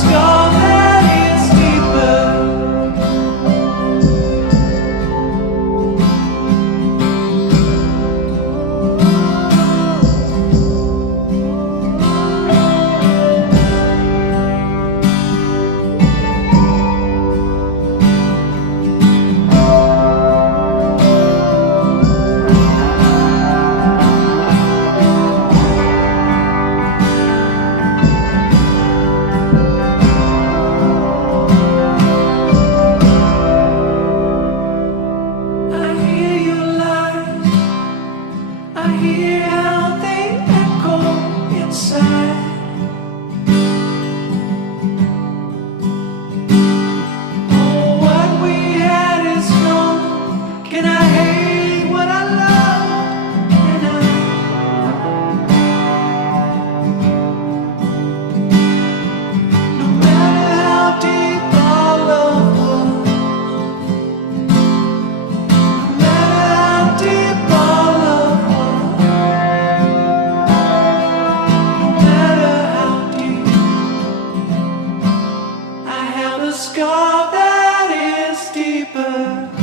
scar that is deeper. I hear how they echo inside. Oh, what we had is gone. Can I hate what I love? Can I? No matter how deep our love was, no matter how deep our love was, I have a scar that is deeper.